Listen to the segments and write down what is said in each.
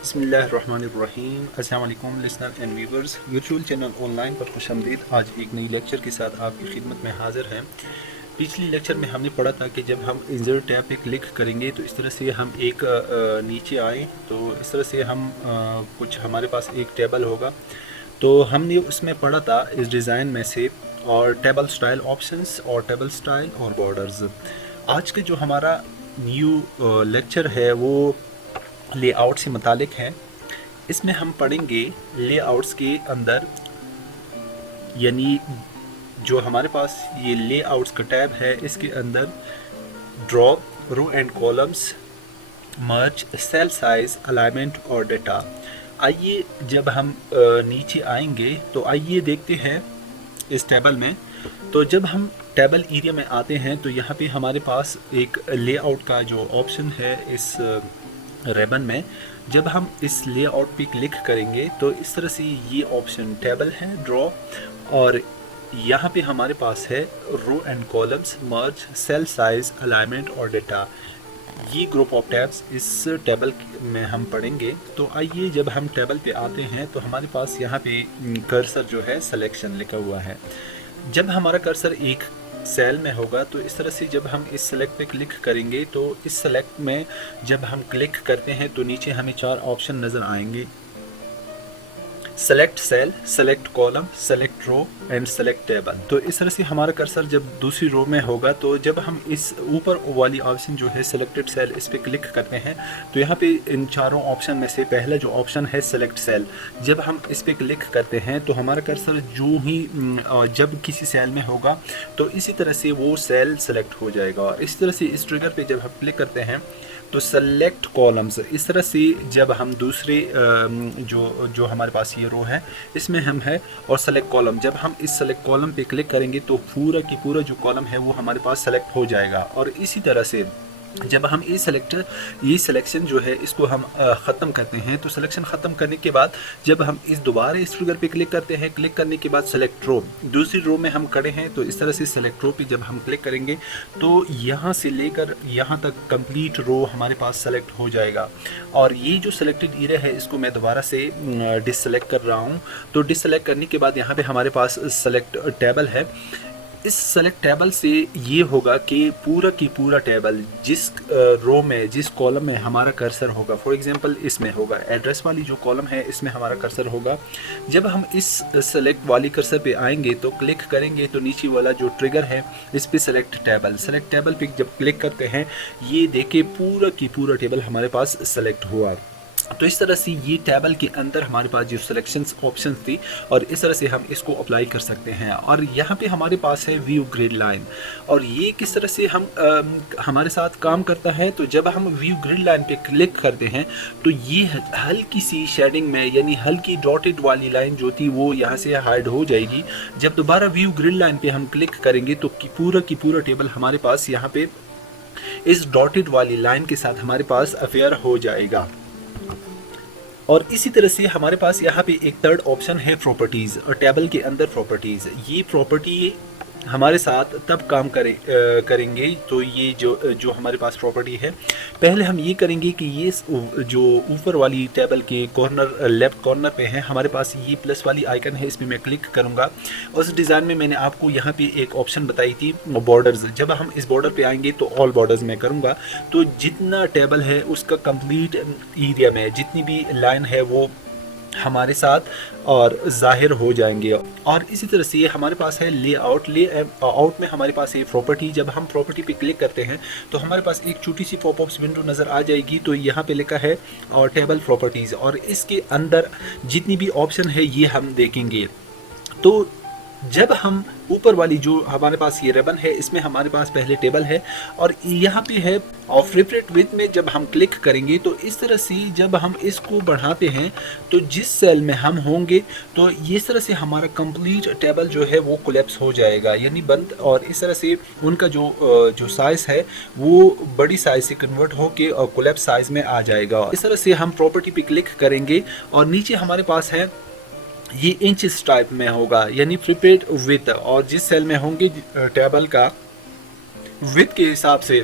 बिस्मिल्लाहिर्रहमानिर्रहीम। अस्सलाम वालेकुम listener and viewers, virtual channel online पर खुशामदीद। आज एक नई लेक्चर के साथ आपकी खिदमत में हाजिर हैं। पिछली लेक्चर में हमने पढ़ा था कि जब हम इंसर्ट टैब पे क्लिक करेंगे तो इस तरह से हम एक नीचे आएँ तो इस तरह से हम कुछ हमारे पास एक टेबल होगा। तो हमने उसमें पढ़ा था इस डिज़ाइन में से और टेबल स्टाइल ऑप्शंस और टेबल स्टाइल और बॉर्डर्स। आज के जो हमारा न्यू लेक्चर है वो लेआउट से मुतालिक है। इसमें हम पढ़ेंगे लेआउट्स के अंदर, यानी जो हमारे पास ये लेआउट्स का टैब है इसके अंदर drop, row and columns, merge, cell size, alignment और डेटा। आइए जब हम नीचे आएंगे तो आइए देखते हैं इस टेबल में। तो जब हम टेबल एरिया में आते हैं तो यहाँ पे हमारे पास एक लेआउट का जो ऑप्शन है इस रेबन में, जब हम इस लेआउट पे क्लिक करेंगे तो इस तरह से ये ऑप्शन टेबल है, ड्रॉ, और यहाँ पे हमारे पास है row and columns, merge, cell size, alignment और डेटा। ये ग्रुप ऑफ टैब्स इस टेबल में हम पढ़ेंगे। तो आइए जब हम टेबल पे आते हैं तो हमारे पास यहाँ पे कर्सर जो है सिलेक्शन लिखा हुआ है। जब हमारा कर्सर एक सेल में होगा तो इस तरह से जब हम इस सेलेक्ट पे क्लिक करेंगे तो इस सेलेक्ट में जब हम क्लिक करते हैं तो नीचे हमें 4 ऑप्शन नज़र आएंगे: select cell, select column, select row and select table. तो इस तरह से हमारा कर्सर जब दूसरी रो में होगा तो जब हम इस ऊपर वाली ऑप्शन जो है सेलेक्टेड सेल, इस पर क्लिक करते हैं तो यहाँ पे इन चारों ऑप्शन में से पहला जो ऑप्शन है सेलेक्ट सेल, जब हम इस पर क्लिक करते हैं तो हमारा कर्सर जो ही जब किसी सेल में होगा तो इसी तरह से वो सेल सेलेक्ट हो जाएगा। और इस तरह से इस ट्रिगर पे जब हम क्लिक करते हैं तो सेलेक्ट कॉलम्स, इस तरह से जब हम दूसरे जो हमारे पास ये रो है इसमें हम है, और सेलेक्ट कॉलम, जब हम इस सेलेक्ट कॉलम पे क्लिक करेंगे तो पूरा की पूरा जो कॉलम है वो हमारे पास सेलेक्ट हो जाएगा। और इसी तरह से जब हम ये सिलेक्शन जो है इसको हम ख़त्म करते हैं तो सिलेक्शन ख़त्म करने के बाद जब हम दोबारा इस फिगर पे क्लिक करते हैं, क्लिक करने के बाद सेलेक्ट रो, दूसरी रो में हम खड़े हैं तो इस तरह से सेलेक्ट रो पे जब हम क्लिक करेंगे तो यहाँ से लेकर यहाँ तक कंप्लीट रो हमारे पास सेलेक्ट हो जाएगा। और ये जो सिलेक्टेड एरिया है इसको मैं दोबारा से डिससेलेक्ट कर रहा हूँ। तो डिससेलेक्ट करने के बाद यहाँ पर हमारे पास सेलेक्ट टेबल है। इस सेलेक्ट टेबल से ये होगा कि पूरा की पूरा टेबल जिस रो में, जिस कॉलम में हमारा कर्सर होगा, फॉर एग्जांपल इसमें होगा एड्रेस वाली जो कॉलम है इसमें हमारा कर्सर होगा। जब हम इस सेलेक्ट वाली कर्सर पे आएंगे तो क्लिक करेंगे तो नीचे वाला जो ट्रिगर है इस पे सेलेक्ट टेबल पे जब क्लिक करते हैं ये देखिए पूरा की पूरा टेबल हमारे पास सेलेक्ट हुआ। तो इस तरह से ये टेबल के अंदर हमारे पास जो सिलेक्शंस ऑप्शन थी और इस तरह से हम इसको अप्लाई कर सकते हैं। और यहाँ पे हमारे पास है व्यू ग्रिड लाइन, और ये किस तरह से हमारे साथ काम करता है। तो जब हम व्यू ग्रिड लाइन पे क्लिक करते हैं तो ये हल्की सी शेडिंग में, यानी हल्की डॉटेड वाली लाइन जो थी वो यहाँ से हाइड हो जाएगी। जब दोबारा व्यू ग्रिड लाइन पे हम क्लिक करेंगे तो पूरा की पूरा टेबल हमारे पास यहाँ पे इस डॉटेड वाली लाइन के साथ हमारे पास अफेयर हो जाएगा। और इसी तरह से हमारे पास यहाँ पे एक थर्ड ऑप्शन है प्रॉपर्टीज़, और टेबल के अंदर प्रॉपर्टीज़। ये प्रॉपर्टी हमारे साथ तब काम करेंगे तो ये जो हमारे पास प्रॉपर्टी है, पहले हम ये करेंगे कि ये जो ऊपर वाली टेबल के कॉर्नर, लेफ़्ट कॉर्नर पे है हमारे पास ये प्लस वाली आइकन है, इस पर मैं क्लिक करूँगा। उस डिज़ाइन में मैंने आपको यहाँ पे एक ऑप्शन बताई थी बॉर्डर्स। जब हम इस बॉर्डर पे आएंगे तो ऑल बॉर्डर्स में करूँगा तो जितना टेबल है उसका कंप्लीट एरिया में जितनी भी लाइन है वो हमारे साथ और ज़ाहिर हो जाएंगे। और इसी तरह से हमारे पास है लेआउट में हमारे पास ये प्रॉपर्टी। जब हम प्रॉपर्टी पे क्लिक करते हैं तो हमारे पास एक छोटी सी पॉपअप विंडो नज़र आ जाएगी। तो यहाँ पे लिखा है और टेबल प्रॉपर्टीज़, और इसके अंदर जितनी भी ऑप्शन है ये हम देखेंगे। तो जब हम ऊपर वाली जो हमारे पास ये रिबन है इसमें हमारे पास पहले टेबल है, और यहाँ पे है ऑफ रिपीट विथ में जब हम क्लिक करेंगे तो इस तरह से जब हम इसको बढ़ाते हैं तो जिस सेल में हम होंगे तो इस तरह से हमारा कंप्लीट टेबल जो है वो कोलैप्स हो जाएगा, यानी बंद। और इस तरह से उनका जो साइज़ है वो बड़ी साइज़ से कन्वर्ट होके और कोलैप्स साइज़ में आ जाएगा। इस तरह से हम प्रॉपर्टी पे क्लिक करेंगे और नीचे हमारे पास है ये इंचेस टाइप में होगा, यानी प्रीपेड विथ, और जिस सेल में होंगे टेबल का विथ के हिसाब से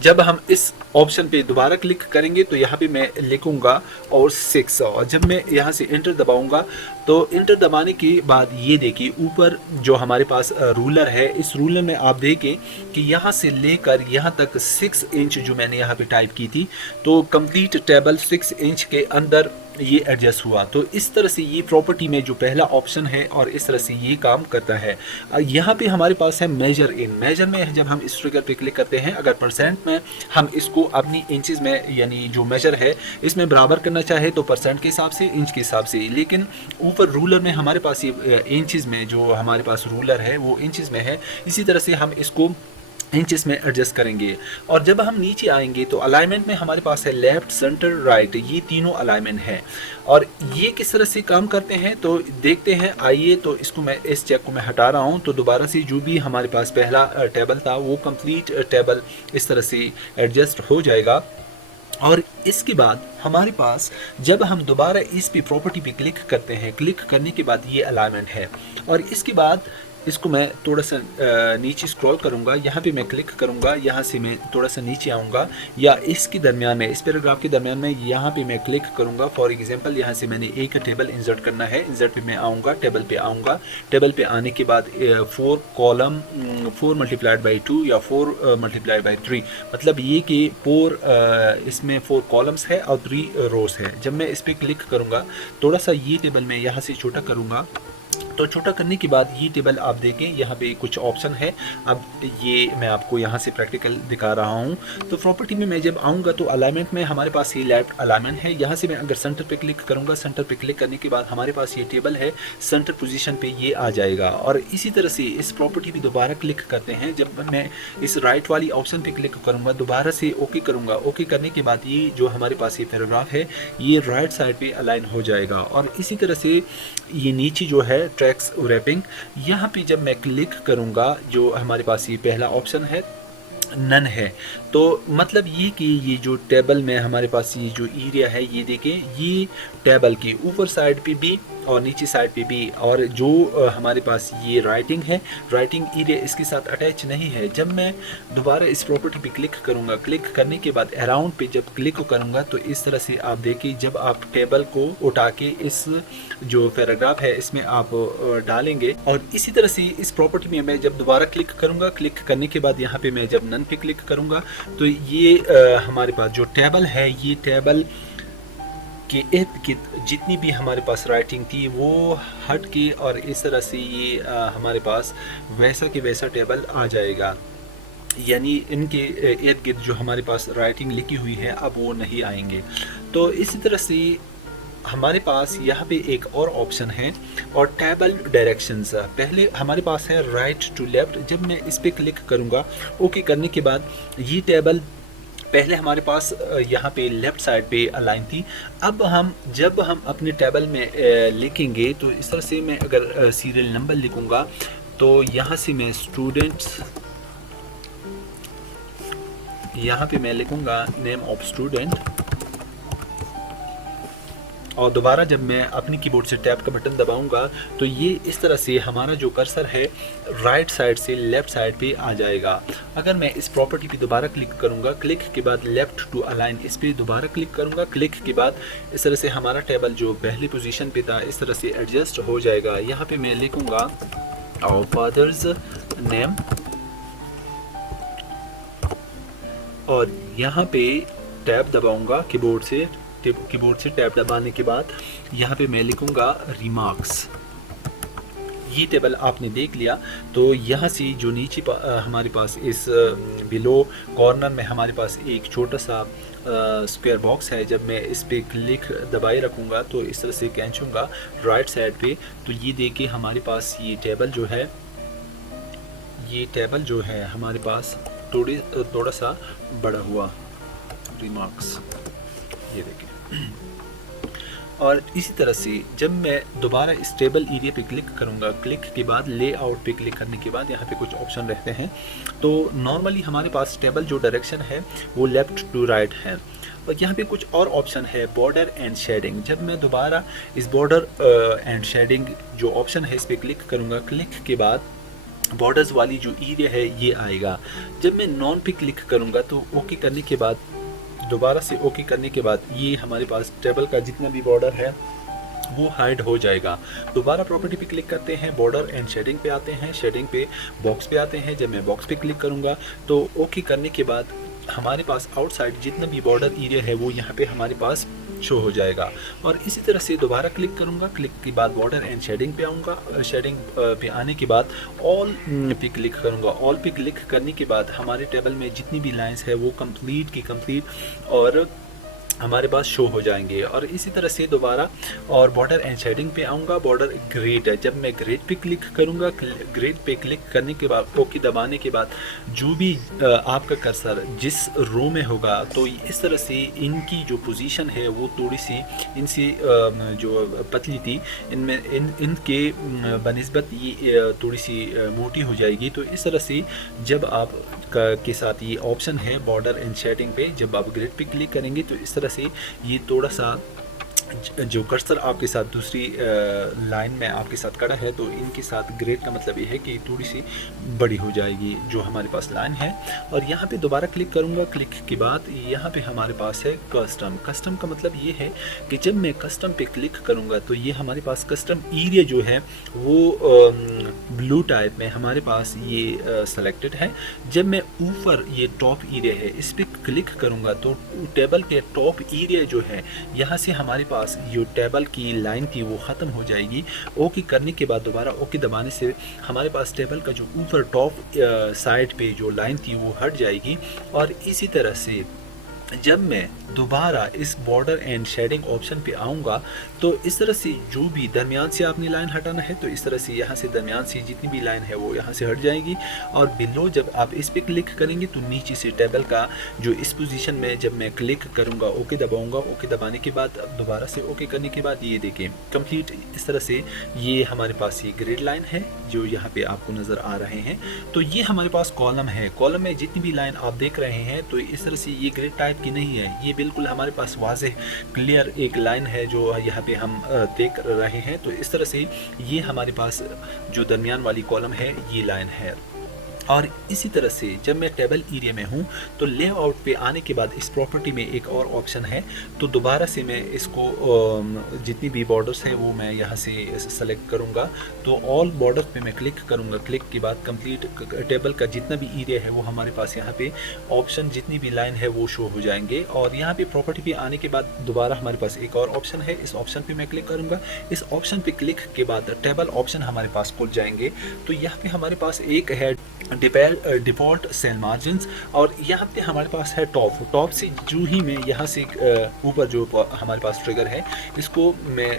जब हम इस ऑप्शन पे दोबारा क्लिक करेंगे तो यहाँ पे मैं लिखूंगा और 6, और जब मैं यहाँ से इंटर दबाऊंगा तो इंटर दबाने के बाद ये देखिए ऊपर जो हमारे पास रूलर है, इस रूलर में आप देखें कि यहाँ से लेकर यहाँ तक 6 इंच जो मैंने यहाँ पे टाइप की थी, तो कंप्लीट टेबल 6 इंच के अंदर ये एडजस्ट हुआ। तो इस तरह से ये प्रॉपर्टी में जो पहला ऑप्शन है और इस तरह से ये काम करता है। यहाँ पे हमारे पास है मेजर इन। मेजर में जब हम इस ट्रिगर पे क्लिक करते हैं, अगर परसेंट में हम इसको अपनी इंचेस में यानी जो मेजर है इसमें बराबर करना चाहे तो परसेंट के हिसाब से, इंच के हिसाब से, लेकिन ऊपर रूलर में हमारे पास ये इंचेस में जो हमारे पास रूलर है वो इंचेस में है, इसी तरह से हम इसको इंचेस में एडजस्ट करेंगे। और जब हम नीचे आएंगे तो अलाइनमेंट में हमारे पास है लेफ्ट, सेंटर, राइट, ये तीनों अलाइनमेंट है। और ये किस तरह से काम करते हैं तो देखते हैं, आइए। तो इसको मैं, इस चेक को मैं हटा रहा हूँ, तो दोबारा से जो भी हमारे पास पहला टेबल था वो कंप्लीट टेबल इस तरह से एडजस्ट हो जाएगा। और इसके बाद हमारे पास जब हम दोबारा इस पे प्रॉपर्टी पे क्लिक करते हैं, क्लिक करने के बाद ये अलाइनमेंट है। और इसके बाद इसको मैं थोड़ा सा नीचे स्क्रॉल करूँगा, यहाँ पे मैं क्लिक करूँगा, यहाँ से मैं थोड़ा सा नीचे आऊँगा, या इसके दरमियान में, इस पैराग्राफ के दरमियान में यहाँ पे मैं क्लिक करूँगा। फॉर एग्जांपल यहाँ से मैंने एक टेबल इंसर्ट करना है, इंसर्ट पे मैं आऊँगा, टेबल पे आऊँगा। टेबल पे आने के बाद 4 कॉलम 4 मल्टीप्लाइड बाई 2 या 4 मल्टीप्लाइड बाई 3, मतलब ये कि 4 इसमें 4 कॉलम्स है और 3 रोज है। जब मैं इस पर क्लिक करूँगा, थोड़ा सा ये टेबल मैं यहाँ से छोटा करूँगा, तो छोटा करने के बाद ये टेबल आप देखें, यहाँ पे कुछ ऑप्शन है। अब ये मैं आपको यहाँ से प्रैक्टिकल दिखा रहा हूँ। तो प्रॉपर्टी में मैं जब आऊँगा तो अलाइनमेंट में हमारे पास ये लेफ्ट अलाइनमेंट है। यहाँ से मैं अगर सेंटर पे क्लिक करूँगा, सेंटर पे क्लिक करने के बाद हमारे पास ये टेबल है, सेंटर पोजीशन पे ये आ जाएगा। और इसी तरह से इस प्रॉपर्टी भी दोबारा क्लिक करते हैं। जब मैं इस राइट वाली ऑप्शन पे क्लिक करूँगा, दोबारा से ओके करूँगा, ओके करने के बाद ये जो हमारे पास ये पैराग्राफ है ये राइट साइड पे अलाइन हो जाएगा। और इसी तरह से ये नीचे जो है ट्रैक्स रैपिंग, यहाँ पे जब मैं क्लिक करूँगा, जो हमारे पास ये पहला ऑप्शन है नन है, तो मतलब ये कि ये जो टेबल में हमारे पास ये जो एरिया है, ये देखें, ये टेबल की ऊपर साइड पे भी और नीचे साइड पे भी, और जो हमारे पास ये राइटिंग है, राइटिंग एरिया इसके साथ अटैच नहीं है। जब मैं दोबारा इस प्रॉपर्टी पे क्लिक करूँगा, क्लिक करने के बाद अराउंड पे जब क्लिक करूँगा तो इस तरह से आप देखिए, जब आप टेबल को उठा के इस जो पैराग्राफ है इसमें आप डालेंगे। और इसी तरह से इस प्रॉपर्टी में मैं जब दोबारा क्लिक करूँगा, क्लिक करने के बाद यहाँ पे मैं जब नन पे क्लिक करूँगा तो ये हमारे पास जो टेबल है, ये टेबल के इर्द गिर्द जितनी भी हमारे पास राइटिंग थी वो हट के, और इस तरह से ये हमारे पास वैसा के वैसा टेबल आ जाएगा। यानी इनके इर्द गिर्द जो हमारे पास राइटिंग लिखी हुई है अब वो नहीं आएंगे। तो इसी तरह से हमारे पास यहाँ पे एक और ऑप्शन है, और टेबल डायरेक्शंस। पहले हमारे पास है राइट टू लेफ्ट। जब मैं इस पर क्लिक करूँगा, ओके करने के बाद ये टेबल पहले हमारे पास यहाँ पे लेफ़्ट साइड पे अलाइन थी। अब जब हम अपने टेबल में लिखेंगे तो इस तरह से, मैं अगर सीरियल नंबर लिखूँगा तो यहाँ से मैं स्टूडेंट्स, यहाँ पे मैं लिखूँगा नेम ऑफ स्टूडेंट, और दोबारा जब मैं अपनी कीबोर्ड से टैब का बटन दबाऊंगा तो ये इस तरह से हमारा जो कर्सर है राइट साइड से लेफ़्ट साइड पे आ जाएगा। अगर मैं इस प्रॉपर्टी पे दोबारा क्लिक करूंगा, क्लिक के बाद लेफ़्ट टू अलाइन, इस पर दोबारा क्लिक करूंगा, क्लिक के बाद इस तरह से हमारा टेबल जो पहली पोजीशन पे था इस तरह से एडजस्ट हो जाएगा। यहाँ पे मैं लिखूँगा आवर फादर्स नेम, और यहाँ पे टैब दबाऊँगा कीबोर्ड से टैब दबाने के बाद यहाँ पे मैं लिखूँगा रिमार्क्स। ये टेबल आपने देख लिया। तो यहाँ से जो नीचे हमारे पास इस बिलो कॉर्नर में हमारे पास एक छोटा सा स्क्वायर बॉक्स है। जब मैं इस पे क्लिक दबाए रखूँगा तो इस तरह से खींचूँगा राइट साइड पे, तो ये देखिए हमारे पास ये टेबल जो है हमारे पास थोड़ा सा बड़ा हुआ रिमार्क्स, ये देखिए। और इसी तरह से जब मैं दोबारा इस टेबल एरिया पे क्लिक करूँगा, क्लिक के बाद लेआउट पे क्लिक करने के बाद यहाँ पे कुछ ऑप्शन रहते हैं। तो नॉर्मली हमारे पास टेबल जो डायरेक्शन है वो लेफ़्ट टू राइट है, और यहाँ पे कुछ और ऑप्शन है बॉर्डर एंड शेडिंग। जब मैं दोबारा इस बॉर्डर एंड शेडिंग जो ऑप्शन है इस पर क्लिक करूँगा, क्लिक के बाद बॉर्डर्स वाली जो एरिया है ये आएगा। जब मैं नॉन पे क्लिक करूँगा तो ओके करने के बाद, दोबारा से ओके करने के बाद ये हमारे पास टेबल का जितना भी बॉर्डर है वो हाइड हो जाएगा। दोबारा प्रॉपर्टी पे क्लिक करते हैं, बॉर्डर एंड शेडिंग पे आते हैं, शेडिंग पे बॉक्स पे आते हैं। जब मैं बॉक्स पे क्लिक करूँगा तो ओके करने के बाद हमारे पास आउटसाइड जितना भी बॉर्डर एरिया है वो यहाँ पे हमारे पास शो हो जाएगा। और इसी तरह से दोबारा क्लिक करूँगा, क्लिक के बाद बॉर्डर एंड शेडिंग पे आऊँगा, शेडिंग पे आने के बाद ऑल पे क्लिक करूँगा। ऑल पे क्लिक करने के बाद हमारे टेबल में जितनी भी लाइंस है वो कंप्लीट की कंप्लीट और हमारे पास शो हो जाएंगे। और इसी तरह से दोबारा और बॉर्डर एंड शेडिंग पे आऊँगा, बॉर्डर ग्रेड है, जब मैं ग्रेड पे क्लिक करूँगा, ग्रेड पे क्लिक करने के बाद ओके दबाने के बाद जो भी आपका कर्सर जिस रो में होगा तो इस तरह से इनकी जो पोजीशन है वो थोड़ी सी इनसे जो पतली थी इनमें इनके बनिस्बत ये थोड़ी सी मोटी हो जाएगी। तो इस तरह से जब आप के साथ ये ऑप्शन है बॉर्डर एंड शेडिंग पे, जब आप ग्रेड पे क्लिक करेंगे तो इस तरह से ये थोड़ा सा जो कर्सर आपके साथ दूसरी लाइन में आपके साथ खड़ा है तो इनके साथ ग्रेड का मतलब ये है कि थोड़ी सी बड़ी हो जाएगी जो हमारे पास लाइन है। और यहाँ पे दोबारा क्लिक करूँगा, क्लिक के बाद यहाँ पे हमारे पास है कस्टम। कस्टम का मतलब ये है कि जब मैं कस्टम पे क्लिक करूँगा तो ये हमारे पास कस्टम एरिया जो है वो ब्लू टाइप में हमारे पास ये सेलेक्टेड है। जब मैं ऊपर ये टॉप एरिया है इस पर क्लिक करूँगा तो टेबल के टॉप एरिया जो है यहाँ से हमारे पास जो टेबल की लाइन थी वो ख़त्म हो जाएगी। ओके करने के बाद दोबारा ओके दबाने से हमारे पास टेबल का जो ऊपर टॉप साइड पे जो लाइन थी वो हट जाएगी। और इसी तरह से जब मैं दोबारा इस बॉर्डर एंड शेडिंग ऑप्शन पे आऊँगा तो इस तरह से जो भी दरमियान से आपने लाइन हटाना है तो इस तरह से यहाँ से दरमियान से जितनी भी लाइन है वो यहाँ से हट जाएगी। और बिलो जब आप इस पे क्लिक करेंगे तो नीचे से टेबल का जो इस पोजीशन में जब मैं क्लिक करूँगा ओके दबाऊँगा, ओके दबाने के बाद दोबारा से ओके करने के बाद ये देखें कंप्लीट इस तरह से ये हमारे पास ये ग्रिड लाइन है जो यहाँ पे आपको नज़र आ रहे हैं। तो ये हमारे पास कॉलम है, कॉलम में जितनी भी लाइन आप देख रहे हैं तो इस तरह से ये ग्रिड टाइप की नहीं है, ये बिल्कुल हमारे पास वाज़ेह क्लियर एक लाइन है जो यहाँ पे हम देख रहे हैं। तो इस तरह से ये हमारे पास जो दरमियान वाली कॉलम है ये लाइन है। और इसी तरह से जब मैं टेबल एरिया में हूँ तो लेआउट पे आने के बाद इस प्रॉपर्टी में एक और ऑप्शन है। तो दोबारा से मैं इसको जितनी भी बॉर्डर्स है वो मैं यहाँ से सेलेक्ट करूँगा। तो ऑल बॉर्डर पे मैं क्लिक करूँगा, क्लिक के बाद कंप्लीट टेबल का जितना भी एरिया है वो हमारे पास यहाँ पे ऑप्शन जितनी भी लाइन है वो शो हो जाएंगे। और यहाँ पे प्रॉपर्टी पे आने के बाद दोबारा हमारे पास एक और ऑप्शन है, इस ऑप्शन पे मैं क्लिक करूँगा। इस ऑप्शन पे क्लिक के बाद टेबल ऑप्शन हमारे पास खुल जाएंगे। तो यहाँ पे हमारे पास एक है डिफ़ॉल्ट सेल मार्जिन्स और यहाँ पे हमारे पास है टॉप से जो ही मैं यहाँ से ऊपर जो हमारे पास ट्रिगर है इसको मैं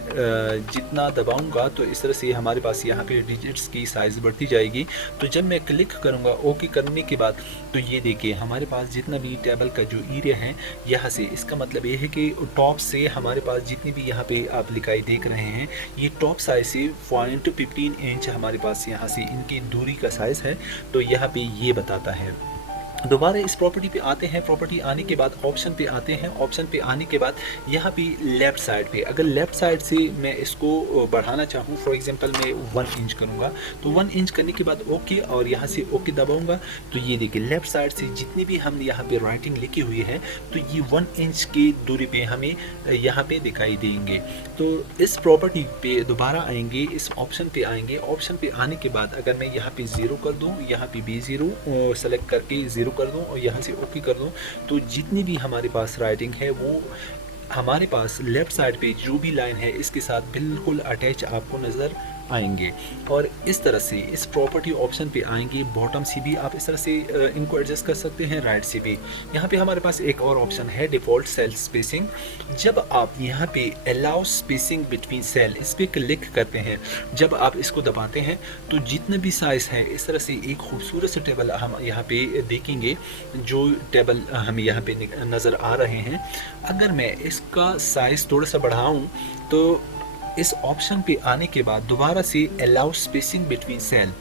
जितना दबाऊंगा तो इस तरह से हमारे पास यहाँ पे डिजिट्स की साइज़ बढ़ती जाएगी। तो जब मैं क्लिक करूँगा ओके करने के बाद तो ये देखिए हमारे पास जितना भी टेबल का जो एरिया है यहाँ से, इसका मतलब ये है कि टॉप से हमारे पास जितनी भी यहाँ पे आप लिखाई देख रहे हैं ये टॉप साइज से 0.15 इंच हमारे पास यहाँ से इनकी दूरी का साइज़ है। तो यहाँ पे ये बताता है। दोबारा इस प्रॉपर्टी पे आते हैं, प्रॉपर्टी आने के बाद ऑप्शन पे आते हैं। ऑप्शन पे आने के बाद यहाँ पे लेफ़्ट साइड पे अगर लेफ़्ट साइड से मैं इसको बढ़ाना चाहूँ, फॉर एग्जांपल मैं 1 इंच करूँगा तो 1 इंच करने के बाद ओके और यहाँ से ओके दबाऊँगा तो ये देखिए लेफ़्ट साइड से जितनी भी हम यहाँ पे राइटिंग लिखी हुई है तो ये 1 इंच की दूरी पे हमें यहाँ पे दिखाई देंगे। तो इस प्रॉपर्टी पे दोबारा आएंगे, इस ऑप्शन पे आएंगे। ऑप्शन पे आने के बाद अगर मैं यहाँ पे 0 कर दूँ, यहाँ पे B0 सेलेक्ट करके 0 कर दूं और यहाँ से ओके कर दूं तो जितनी भी हमारे पास राइटिंग है वो हमारे पास लेफ़्ट साइड पे जो भी लाइन है इसके साथ बिल्कुल अटैच आपको नज़र आएंगे। और इस तरह से इस प्रॉपर्टी ऑप्शन पे आएंगे। बॉटम से भी आप इस तरह से इनको एडजस्ट कर सकते हैं, राइट से भी। यहाँ पे हमारे पास एक और ऑप्शन है डिफ़ॉल्ट सेल स्पेसिंग। जब आप यहाँ पे अलाउ स्पेसिंग बिटवीन सेल इस पर क्लिक करते हैं, जब आप इसको दबाते हैं तो जितने भी साइज़ है इस तरह से एक खूबसूरत से टेबल हम यहाँ पे देखेंगे। जो टेबल हमें यहाँ पे नज़र आ रहे हैं, अगर मैं इसका साइज़ थोड़ा सा बढ़ाऊँ तो इस ऑप्शन पे आने के बाद दोबारा से अलाउ स्पेसिंग बिटवीन सेल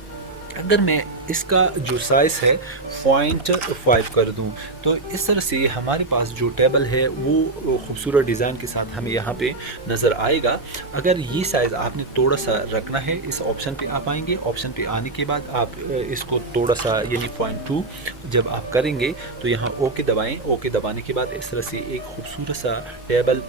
अगर मैं इसका जो साइज़ है 0.5 कर दूं, तो इस तरह से हमारे पास जो टेबल है वो खूबसूरत डिज़ाइन के साथ हमें यहाँ पे नज़र आएगा। अगर ये साइज़ आपने थोड़ा सा रखना है, इस ऑप्शन पे आप आएंगे। ऑप्शन पे आने के बाद आप इसको थोड़ा सा यानी 0.2 जब आप करेंगे तो यहाँ ओके दबाएं। ओके दबाने के बाद इस तरह से एक खूबसूरत सा टेबल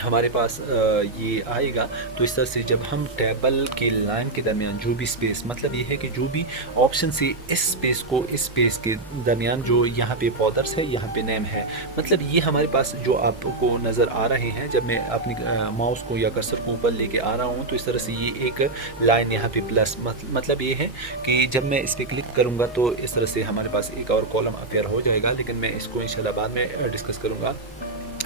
हमारे पास ये आएगा। तो इस तरह से जब हम टेबल के लाइन के दरमियान जो भी स्पेस, मतलब ये है कि जो भी ऑप्शन से इस स्पेस को इस स्पेस के दरमियान जो यहाँ पे बॉर्डर्स है, यहाँ पे नेम है, मतलब ये हमारे पास जो आपको नज़र आ रहे हैं। जब मैं अपनी माउस को या कर्सर को ऊपर लेके आ रहा हूँ तो इस तरह से ये एक लाइन यहाँ पे प्लस, मतलब ये है कि जब मैं इस पर क्लिक करूँगा तो इस तरह से हमारे पास एक और कॉलम अपेयर हो जाएगा, लेकिन मैं इसको इंशाल्लाह बाद में डिस्कस करूँगा।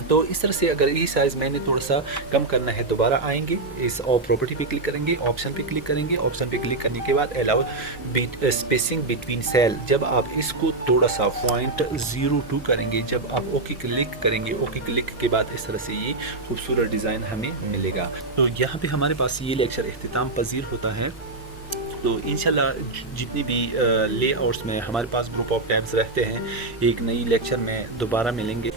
तो इस तरह से अगर ये साइज़ मैंने थोड़ा सा कम करना है, दोबारा आएंगे, इस और प्रॉपर्टी पे क्लिक करेंगे, ऑप्शन पे क्लिक करेंगे। ऑप्शन पे क्लिक करने के बाद अलाउ स्पेसिंग बिटवीन सेल, जब आप इसको थोड़ा सा 0.02 करेंगे, जब आप ओके क्लिक करेंगे, ओके क्लिक के बाद इस तरह से ये खूबसूरत डिज़ाइन हमें मिलेगा। तो यहाँ पे हमारे पास ये लेक्चर इख्तिताम पजीर होता है। तो इंशाल्लाह जितनी भी लेआउट्स में हमारे पास ग्रुप ऑफ टाइम्स रहते हैं, एक नई लेक्चर में दोबारा मिलेंगे।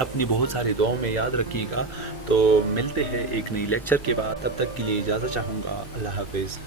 अपनी बहुत सारे दुआओं में याद रखिएगा। तो मिलते हैं एक नई लेक्चर के बाद, तब तक के लिए इजाज़त चाहूँगा। अल्लाह हाफिज़।